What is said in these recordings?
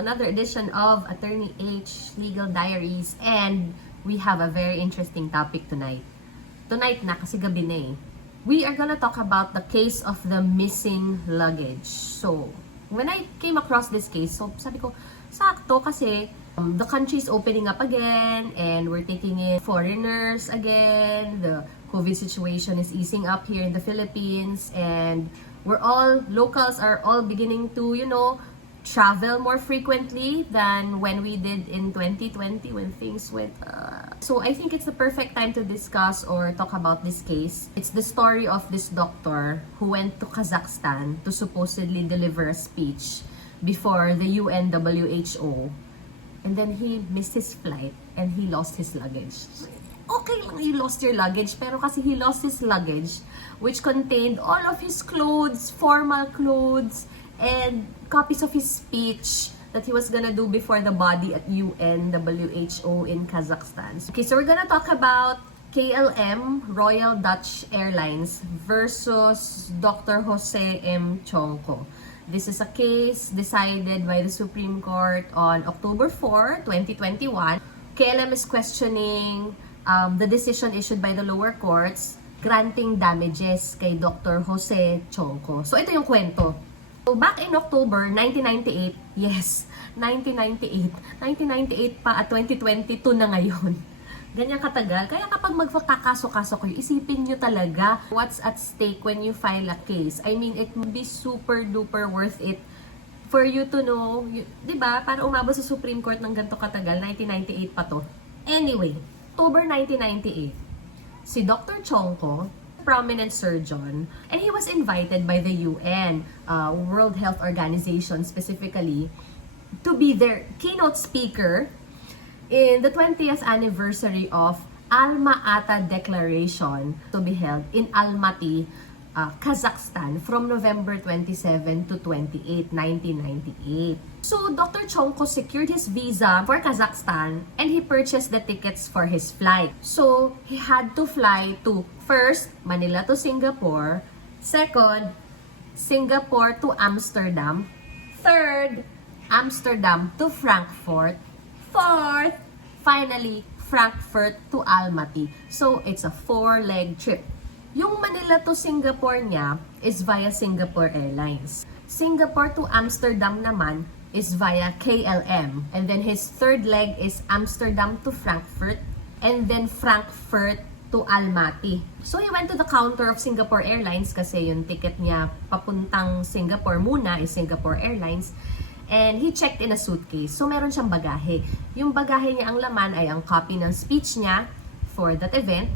another edition of Atty.H Legal Diaries, and we have a very interesting topic tonight. Tonight na kasi gabi na eh. We are gonna talk about the case of the missing luggage. So, when I came across this case, so sabi ko, sakto kasi the country is opening up again and we're taking in foreigners again. The COVID situation is easing up here in the Philippines and locals are all beginning to, travel more frequently than when we did in 2020 when things went So I think it's the perfect time to discuss or talk about this case. It's the story of this doctor who went to Kazakhstan to supposedly deliver a speech before the UN WHO, and then he missed his flight and he lost his luggage. Okay lang you lost your luggage, pero kasi he lost his luggage which contained all of his clothes, formal clothes, and copies of his speech that he was gonna do before the body at UN WHO in Kazakhstan. Okay, so we're gonna talk about KLM, Royal Dutch Airlines versus Dr. Jose M. Tiongco. This is a case decided by the Supreme Court on October 4, 2021. KLM is questioning the decision issued by the lower courts granting damages kay Dr. Jose Tiongco. So ito yung kwento. So back in October 1998, yes, 1998 pa at 2022 na ngayon. Ganyan katagal. Kaya kapag magkakaso-kaso kayo, isipin nyo talaga what's at stake when you file a case. I mean, it would be super duper worth it for you to know, di ba? Para umabot sa Supreme Court ng ganito katagal, 1998 pa to. Anyway, October 1998, si Dr. Tiongco, prominent surgeon, and he was invited by the UN, World Health Organization specifically, to be their keynote speaker in the 20th anniversary of Alma-Ata Declaration to be held in Almaty, Kazakhstan from November 27 to 28, 1998. So, Dr. Tiongco secured his visa for Kazakhstan and he purchased the tickets for his flight. So, he had to fly to first, Manila to Singapore, second, Singapore to Amsterdam, third, Amsterdam to Frankfurt, fourth, finally, Frankfurt to Almaty. So, it's a 4-leg trip. Yung Manila to Singapore niya is via Singapore Airlines. Singapore to Amsterdam naman is via KLM. And then his third leg is Amsterdam to Frankfurt and then Frankfurt to Almaty. So he went to the counter of Singapore Airlines kasi yung ticket niya papuntang Singapore muna is Singapore Airlines. And he checked in a suitcase. So meron siyang bagahe. Yung bagahe niya ang laman ay ang copy ng speech niya for that event,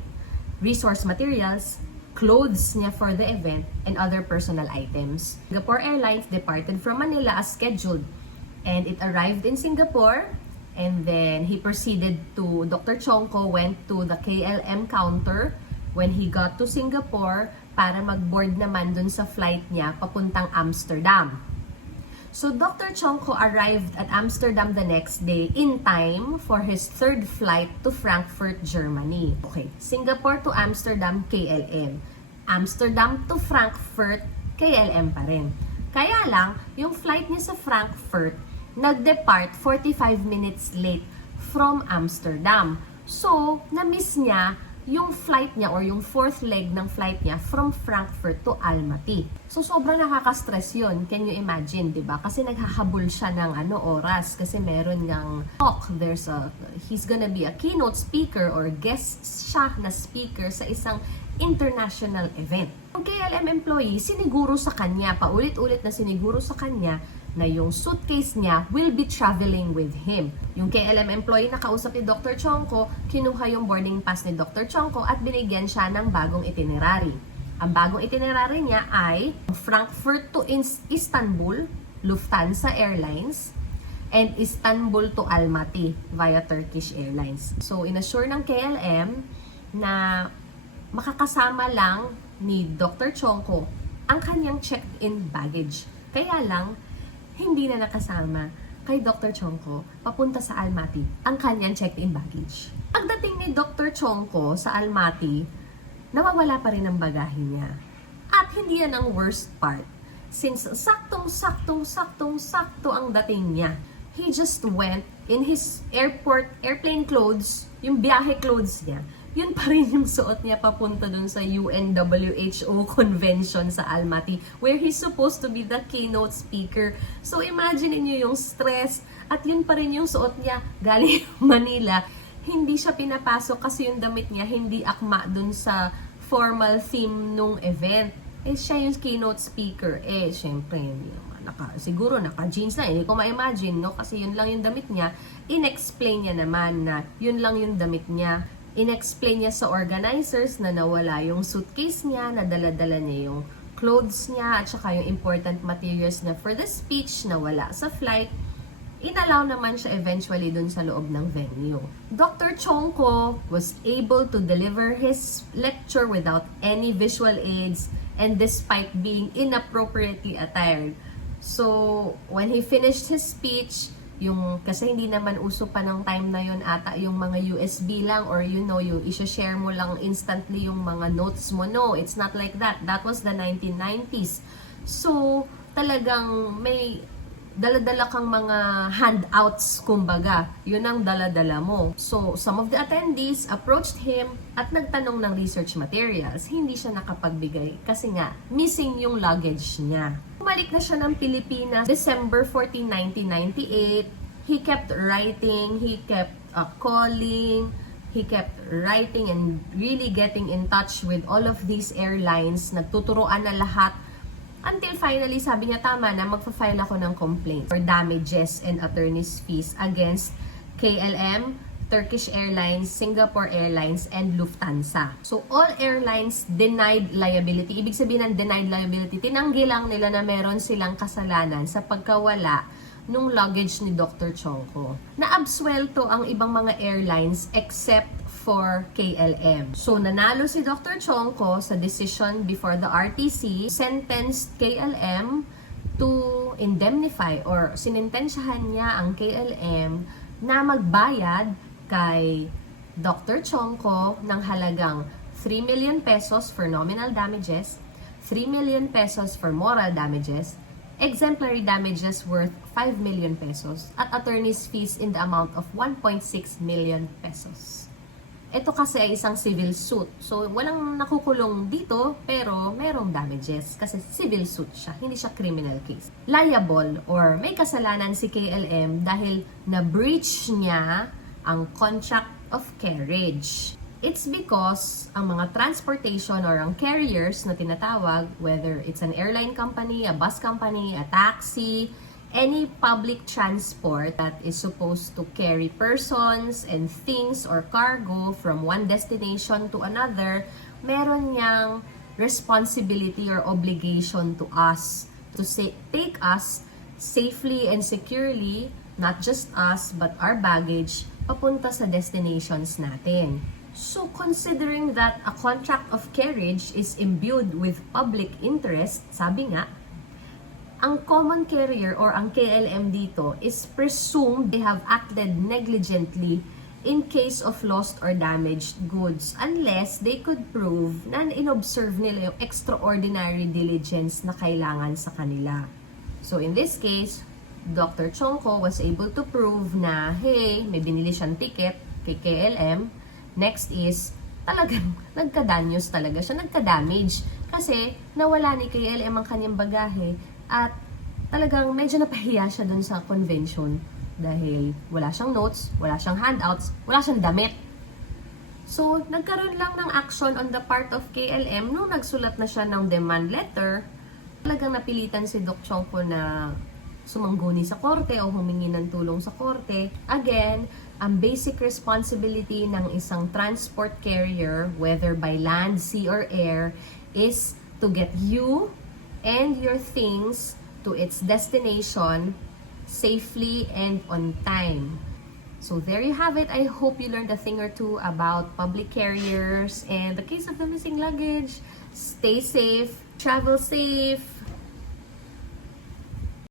resource materials, clothes niya for the event, and other personal items. Singapore Airlines departed from Manila as scheduled, and it arrived in Singapore, and then he proceeded to, Dr. Tiongco went to the KLM counter when he got to Singapore para mag-board naman dun sa flight niya papuntang Amsterdam. So, Dr. Tiongco arrived at Amsterdam the next day in time for his third flight to Frankfurt, Germany. Okay, Singapore to Amsterdam, KLM. Amsterdam to Frankfurt, KLM pa rin. Kaya lang, yung flight niya sa Frankfurt, nag-depart 45 minutes late from Amsterdam. So, na-miss niya yung flight niya or yung fourth leg ng flight niya from Frankfurt to Almaty. So, sobrang nakaka-stress yun. Can you imagine, di ba? Kasi naghahabol siya ng oras kasi meron niyang talk. He's gonna be a keynote speaker or guest siya na speaker sa isang international event. Yung KLM employee, siniguro sa kanya, paulit-ulit na siniguro sa kanya na yung suitcase niya will be traveling with him. Yung KLM employee na kausap ni Dr. Tiongco, kinuha yung boarding pass ni Dr. Tiongco at binigyan siya ng bagong itinerary. Ang bagong itinerary niya ay Frankfurt to Istanbul, Lufthansa Airlines, and Istanbul to Almaty via Turkish Airlines. So, inassure ng KLM na makakasama lang ni Dr. Tiongco ang kanyang checked-in baggage. Kaya lang, hindi na nakasama kay Dr. Tiongco papunta sa Almaty ang kanyang checked-in baggage. Pagdating ni Dr. Tiongco sa Almaty, nawawala pa rin ang bagahe niya. At hindi yan ang worst part. Since saktong-sakto ang dating niya. he just went in his airplane clothes, yung biyahe clothes niya. Yun pa rin yung suot niya papunta dun sa WHO convention sa Almaty, where he's supposed to be the keynote speaker. So imagine niyo yung stress, at yun pa rin yung suot niya galing Manila. Hindi siya pinapasok kasi yung damit niya hindi akma dun sa formal theme nung event. Siya yung keynote speaker. Syempre, siguro naka-jeans na. Hindi ko ma-imagine, no? Kasi yun lang yung damit niya. In-explain niya naman na yun lang yung damit niya. In-explain niya sa organizers na nawala yung suitcase niya, na dala-dala niya yung clothes niya, at saka yung important materials niya for the speech na wala sa flight. Inalaw naman siya eventually dun sa loob ng venue. Dr. Tiongco was able to deliver his lecture without any visual aids and despite being inappropriately attired. So, when he finished his speech, kasi hindi naman uso pa ng time na yun ata yung mga USB lang, or yung i-share mo lang instantly yung mga notes mo. No, it's not like that. That was the 1990s. So, talagang may dala-dala kang mga handouts, kumbaga. Yun ang dala-dala mo. So, some of the attendees approached him at nagtanong ng research materials. Hindi siya nakapagbigay kasi nga, missing yung luggage niya. Bumalik na siya ng Pilipinas December 14, 1998. He kept writing, he kept calling, he kept writing and really getting in touch with all of these airlines. Nagtuturoan na lahat. Until finally, sabi niya, tama na, magpa-file ako ng complaint for damages and attorney's fees against KLM, Turkish Airlines, Singapore Airlines, and Lufthansa. So, all airlines denied liability. Ibig sabihin ng denied liability, tinanggi lang nila na meron silang kasalanan sa pagkawala nung luggage ni Dr. Tiongco. Na-absuelto ang ibang mga airlines except for KLM. So, nanalo si Dr. Tiongco sa decision before the RTC, sentenced KLM to indemnify, or sinintensyahan niya ang KLM na magbayad kay Dr. Tiongco ng halagang 3 million pesos for nominal damages, 3 million pesos for moral damages, exemplary damages worth 5 million pesos, at attorney's fees in the amount of 1.6 million pesos. Ito kasi ay isang civil suit. So, walang nakukulong dito, pero merong damages kasi civil suit siya, hindi siya criminal case. Liable or may kasalanan si KLM dahil na-breach niya ang contract of carriage. It's because ang mga transportation or ang carriers na tinatawag, whether it's an airline company, a bus company, a taxi, any public transport that is supposed to carry persons and things or cargo from one destination to another, meron niyang responsibility or obligation to us to take us safely and securely, not just us, but our baggage, papunta sa destinations natin. So, considering that a contract of carriage is imbued with public interest, sabi nga, ang common carrier or ang KLM dito is presumed they have acted negligently in case of lost or damaged goods unless they could prove na inobserve nila yung extraordinary diligence na kailangan sa kanila. So in this case, Dr. Tiongco was able to prove na, hey, may binili siyang ticket kay KLM. Next is, talagang nagka-danyos talaga siya, nagka-damage. Kasi nawala ni KLM ang kanyang bagahe. At talagang medyo napahiya siya dun sa convention dahil wala siyang notes, wala siyang handouts, wala siyang damit. So, nagkaroon lang ng action on the part of KLM nung nagsulat na siya ng demand letter. Talagang napilitan si Doc Tiongco na sumangguni sa korte o humingi ng tulong sa korte. Again, ang basic responsibility ng isang transport carrier, whether by land, sea, or air, is to get you and your things to its destination safely and on time. So there you have it. I hope you learned a thing or two about public carriers and the case of the missing luggage. Stay safe, travel safe,